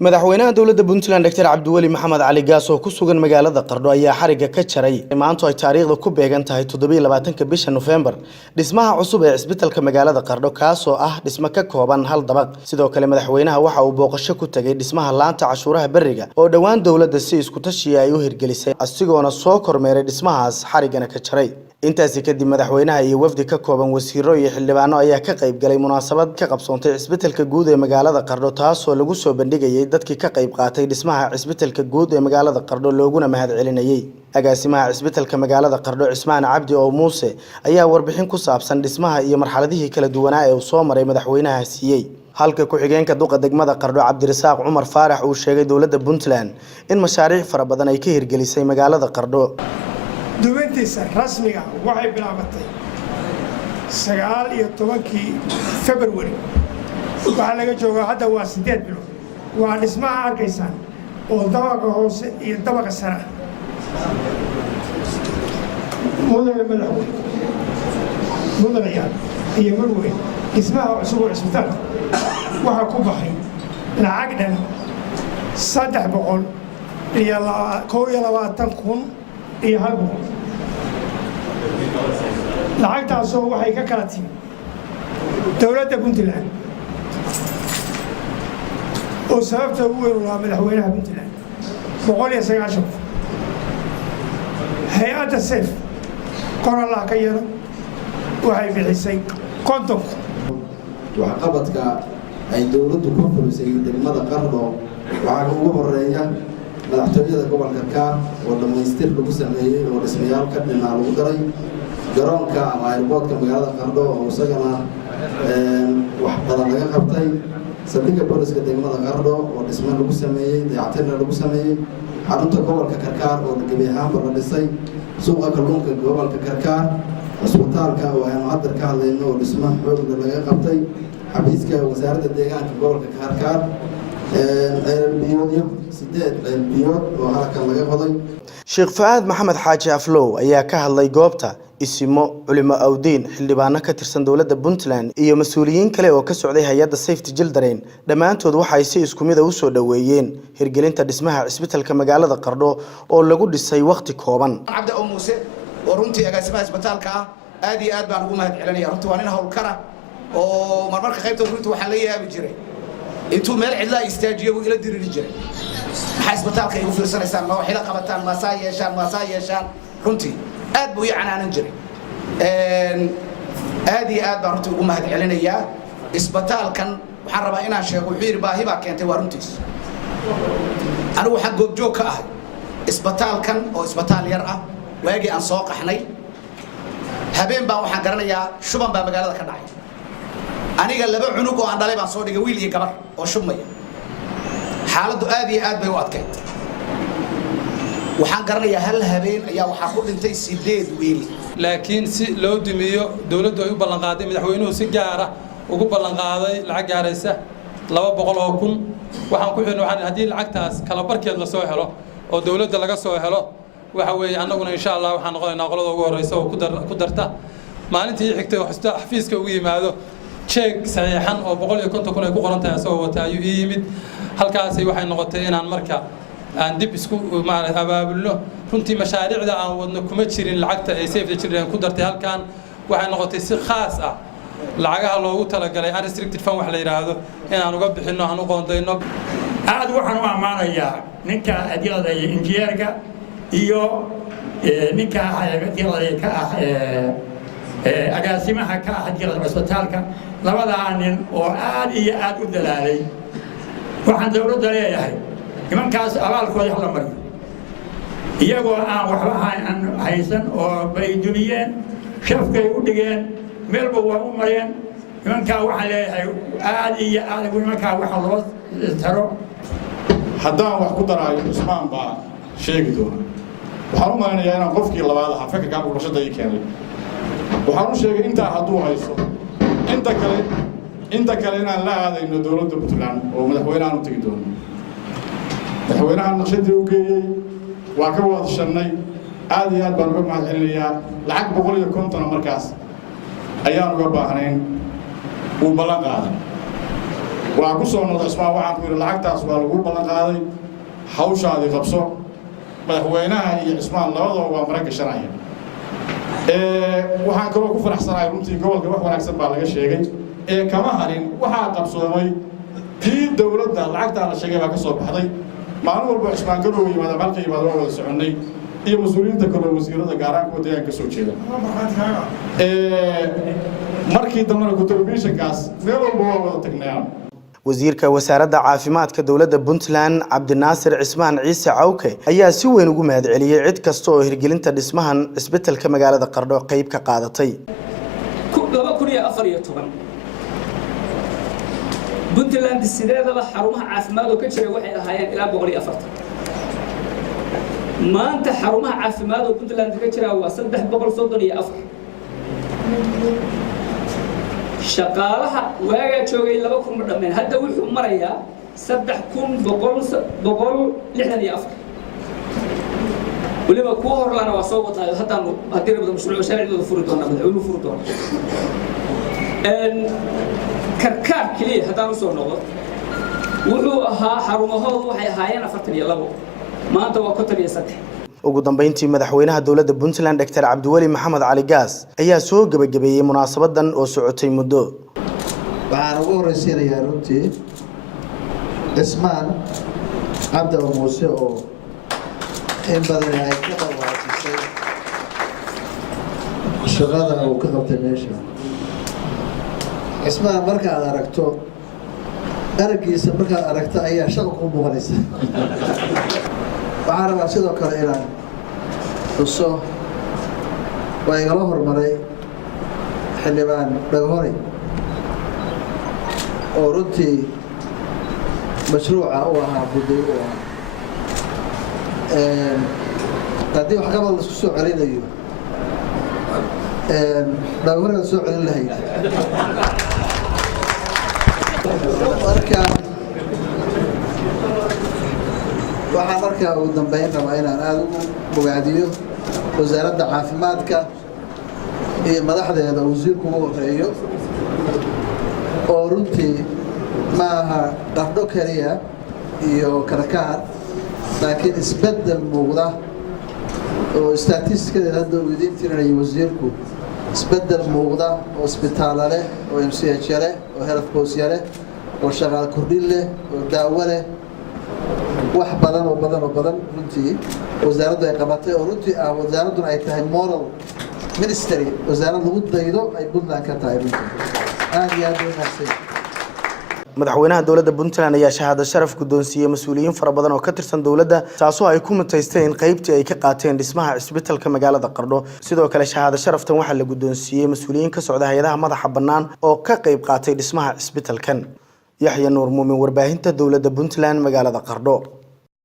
madaxweynaha dowladda Puntland Dr. Cabdiweli Maxamed Cali Gaas oo ku sugan magaalada Qardho ayaa xariga ka jaray maanta ay taariikhda ku beegan tahay 27 bisha November dhismaha cusub ee isbitaalka magaalada Qardho kaas oo ah dhismo ka kooban hal dabaq sidoo kale madaxweynaha waxa uu booqasho ku tagay dhismaha laanta cashuuraha bariga oo dhawaan dowladda si isku tashi ay u hirgelisay asigoona soo kormeeray dhismahaas xarigana ka jaray intaasi kadib madaxweynaha iyo wafdi ka kooban wasiiro iyo xildhibaano ayaa ka qayb galay munaasabad ka qabsoontay isbitaalka guud ee magaalada Qardho taas oo lagu soo bandhigay dadkii ka qayb qaatay dhismaha isbitaalka guud ee magaalada Qardho looguna mahad celinayay agaasimaha isbitaalka magaalada Qardho Cismaan Cabdi oo Muuse ayaa warbixin ku saabsan dhismaha iyo marxaladihii kala duwanaa ee uu soo maray madaxweynaha siiyay halka ku xigeenka duqa degmada Qardho Cabdirasaaq Cumar Faarax uu sheegay dowladda Puntland in mashaariic fara badan ay ka hirgelisay magaalada Qardho duwentiisa rasmiga waxay bilaabatay 19 February waxa laga joogaa hadda waa 8 bilood waa dhismaha arkaysan oo dabaqa hoose iyo dabaqa sare mudanayaa iyo marwey dhismaha cusub ee isbitaalka waxa ku baxay lacag dhan 321 iyo hal boqol lacagtaasoo waxay ka kala timi dowladda Puntland oo sababta ugu weyn waa madaxweynaha Puntland 190 hay'adda SAFE qoraalka ka yaro waxay bixisay konton waxqabadka ay dowladdu ku fulisay degmada Qardho waxa ugu horeeya madaxtooyada gobolka ka oo dhamaystir lagu sameeyay oo dhismayaal ka dhinaca lagu daray garoonka ama airportka magaalada Qardho oo isagana wax badan laga qabtay saldhigga booliska degmada Qardho oo dhismo lagu sameeyay dayactirna lagu sameeyay xarunta gobolka Karkaar oo gabi ahaanba la dhisay suuqa kalluunka gobolka Karkaar isbitaalka oo aan hadda ka hadlayno oo dhismo xoog laga qabtay xafiiska wasaaradda deegaanka gobolka Karkaar Sheekh Faad Maxamed Xaaji Aflow ayaa ka hadlay goobta isimo culimo awdiin xildhibaano ka tirsan dowladda Puntland iyo mas'uuliyiin kale oo ka socday hay'adda Safety Children dhamaantood waxay si isku mid ah u soo dhaweeyeen hirgelinta dhismaha isbitaalka magaalada Qardho oo lagu dhisay waqti kooban Cabdi Muuse oo runtii agaasimaha isbitaalka aad iyo aad baan ugu mahad celinayaa runtii waa nin hawlkara oo marmarka qaybta runtii waxa la yaabi jiray intuu meel cidla istaajiyo uu ila diriri jiray maxay isbitaalka igu fiirsanaysan ma waxay la qabataan ma yeeshaan runtii aad buu yacanaanan jiray aad iyo aad baan runtii ugu mahad celinayaa isbitaalkan waxaan rabaa inaan sheego wuxuu yiri baahi baa keentay waa runtiis anigu waxaan goobjoog ka ahay isbitaalkan oo isbitaal yar ah waagii aan soo qaxnay habeen baan waxaan garanayaa shuban baa magaalada ka dhacay aniga laba cunug oo aan dhalay baan soo dhigay wiil iyo gabar oo shubmaya xaaladdu aad iyo aad bay u adkayd waxaan garanayaa hal habeen ayaa waxa ku dhintay 8 wiil laakiin si loo dimiyo dawladdu ay u ballan qaaday madaxweynuhu si gaar ah ugu ballan qaaday lacag gaaraysa 200,000 waxaan ku xidhnay haddii lacagtaas kala barkeed la soo helo oo dawladda laga soo helo waxa weeye annaguna insha Allah waxaan noqonaynaa qolada ugu horeysa oo ku darta maalintii xigtay xafiiska ugu yimaado check saxiixan oo 150,000 ay ku qoran tahay soo wata ayuu yimid halkaas waxay noqotay inaan marka aan dib isku abaabulno runtii mashaariicda aan wadno kuma jirin lacagta ay Safety Children ku dartay halkaan waxay noqotay si khaas ah lacagaha loogu talagalay unrestricted fund wax la yiraahdo inaan uga bixino aan u qoondayno aad waxaan u amaanayaa ninka adilada iyo injineerka iyo ninka adilada ka ah agaasimaha ka ah adilada isbitaalka labadaa nin oo aad iyo aad u dalaalay waxaan dawladda leeyahay nimankaas abaalkooda la mariyo iyagoo aan waxba haysan oo bay duniyeen shafkay u dhigeen meelba waa u mareen nimankaa waxaan leeyahay aad iyo aad nimankaa waxa loo taro haddaan wax ku daraayo Usmaan baa sheegi doona waxaan u malaynayaa inaan qofkii labaad ahaa fikirka bulshada ay keenay waxaan u sheegay intaa hadduu hayso inta kale inaan la aadayno dowladda Puntland oo madaxweynaha u tagi doono madaxweynaha naqshadii u geeyay waa ka wada shanay aad iyo aad baan uga mahad celinayaa lacag 150 markaas ayaan uga baahnayn uu ballan qaaday waa ku soo noqday Ismaan waxaan ku yiri lacagtaas waa lagu ballan qaaday hawshaadi qabso madaxweynaha iyo Ismaan labadaba waa marag gashanaya waxaan kaloo ku faraxsanahay runtii gobolka wax wanaagsan baa laga sheegay kama harin waxaa qabsoomay tii dawladda lacagta la sheegay baa ka soo baxday maalin walba Ismaan ka dhow yimaada halka yimaado wada soconay iyo mas'uuliyiinta kale wasiirada gaaraan kuwa deegaanka soo jeeda markii dambana contributionkaas meel walba waa wada tagnaa wasiirka wasaaradda caafimaadka dawladda Puntland Cabdinaasir Cismaan Ciise Cawke ayaa si weyn ugu mahadceliyay cid kasta oo hirgelinta dhismahan isbitaalka magaalada Qardho qayb ka qaadatay 2014 Puntland sideedaba xarumaha caafimaad oo ka jiray waxay ahaayeen ilaa 140 maanta xarumaha caafimaad oo Puntland ka jira waa 334 shaqaalaha waaga joogay 2000 ma dhameen hadda wuxuu marayaa 3164 waliba ku horlana waa soo watay hadda hadii rabada mashruuc shaariicda furi doona madaxweynuhu furi doona karkaar kaliya hadaan soo noqdo wuxuu ahaa xarumahoodu waxay ahaayeen 42 maanta waa 53 ugu dambeyntii madaxweynaha dawladda Puntland Dr. Cabdiweli Maxamed Cali Gaas ayaa soo gabagabeeyay munaasabadan oo socotay muddo waxaan ugu horeysiinayaa runtii Ismaan Cabdi Muuse oo in badan ay ka qawaasisay shaqada uu ka qabtay meesha Ismaan markaad aragto araggiisa markaad aragto ayaa shaqo ku muuqanaysa waxaan rabaa sidoo kale inaan xuso waa igala hormaray xildhibaan Dhagahore oo runtii mashruuca u ahaa buday u ahaa haddii wax qabad laisku soo celinayo Dhagahore la soo celin lahayd waxaan markaa ugu dambeyn rabaa inaan aad ugu bogaadiyo wasaaradda caafimaadka iyo madaxdeeda wasiirku ugu horeeyo oo runtii ma aha Qardho kaliya iyo Karkaar laakiin isbedel muuqda oo statisticadeeda hadda uu idin tirinayo wasiirku isbedel muuqda oo isbitaal leh oo MCH leh oo health post leh oo shaqaale kordhin leh oo daawo leh wax badan runtii wasaaraddu ay qabatay oo runtii wasaaraddu ay tahay moral ministry wasaaradda lagu daydo ay Puntland ka tahay runtii aad iyo aad u wanaagsan madaxweynaha dawladda Puntland ayaa shahaado sharaf guddoonsiiyay mas'uuliyiin fara badan oo ka tirsan dawladda taasoo ay ku mutaysteen qaybtii ay ka qaateen dhismaha isbitaalka magaalada Qardho sidoo kale shahaado sharaftan waxaa la guddoonsiiyay mas'uuliyiin ka socda hay'adaha madaxa bannaan oo ka qayb qaatay dhismaha isbitaalkan Yaxya Nuur Muumin warbaahinta dawladda Puntland magaalada Qardho